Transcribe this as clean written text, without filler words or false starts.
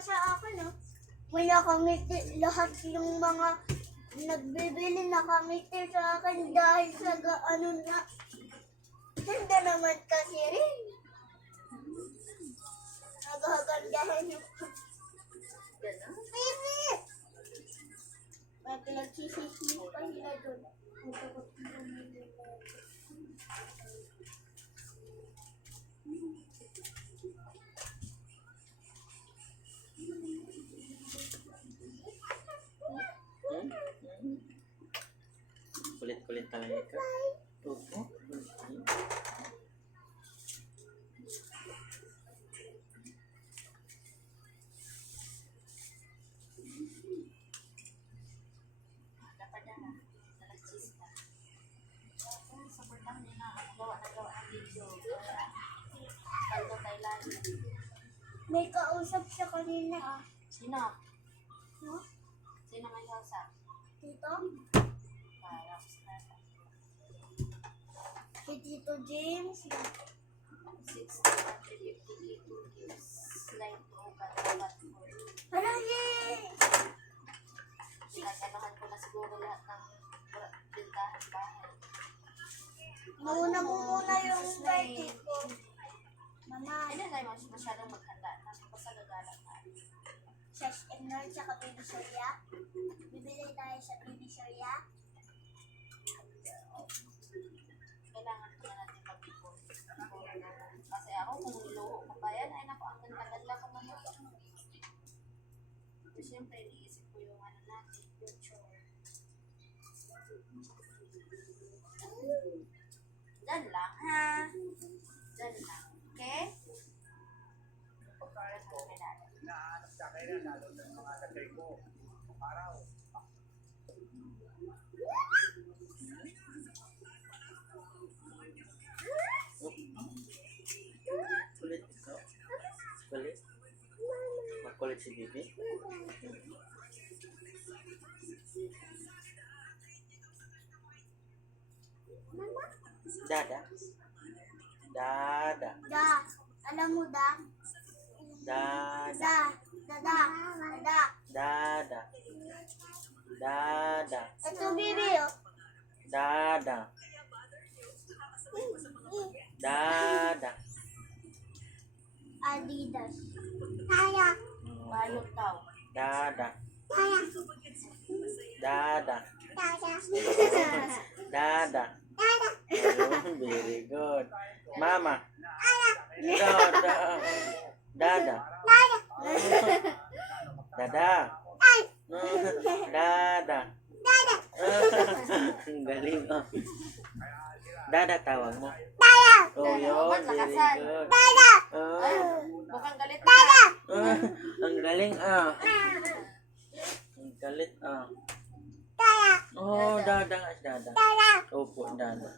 sa akin, oh. Wala kangiti. Lahat yung mga nagbibili nakangiti sa akin dahil sa ano na. Ganda naman kasi rin. Naghagandahan yung... Baby! May pinagsisismis pa nila doon. Kulit-kulit talaga ka. Oo. Dapat yan na. Dalas cheese ka. Supportahan niyo na. Gawa ng video. Paldo Thailand. May kausap siya kanina, ah. Sino? No? Sino may kausap? Tito? Parang Si Tito James. 652 gives line to open dapat for. Hala, yay! Pinaganohan ko na siguro lahat ng bintahan bahay. Mauna mo muna yung birthday ko. Mama, Hindi na mas masyadong maghanda na. Basta gagalang na. Sesh and Nerd sa Baby Soria. Bibili tayo sa Baby Soria. Kailangan ko na natin mag-ipon. Kasi ako kung niluho ko pa yan, ay naku, ang ganda-ganda ko maluto. So, siyempre, iniisip ko yung ano natin, future. Diyan lang, ha? Diyan lang, okay? Hinahanap sa akin na lalo ng mga lagay ko. Araw. Kulit ikaw. Kulit. Makulit si Bibi. Dada. Dada. Da. Alam mo, da? Dada. Da. Da. Dada. Dada. Ito, Bibi, oh. Dada. Dada. Adidas. Kaya. Bayot daw. Dada. Kaya. Dada. Kaya. Dada. Kaya. Oh, very good. Mama. Dada. Dada. Dada. Dada. Ang galing, oh. Dada tawag mo. Oh, yun. Very good. Oh, Mukhang galit na. ang galing, ah. Ang galit, ah. Oh, dada nga si dada. Opo, dada.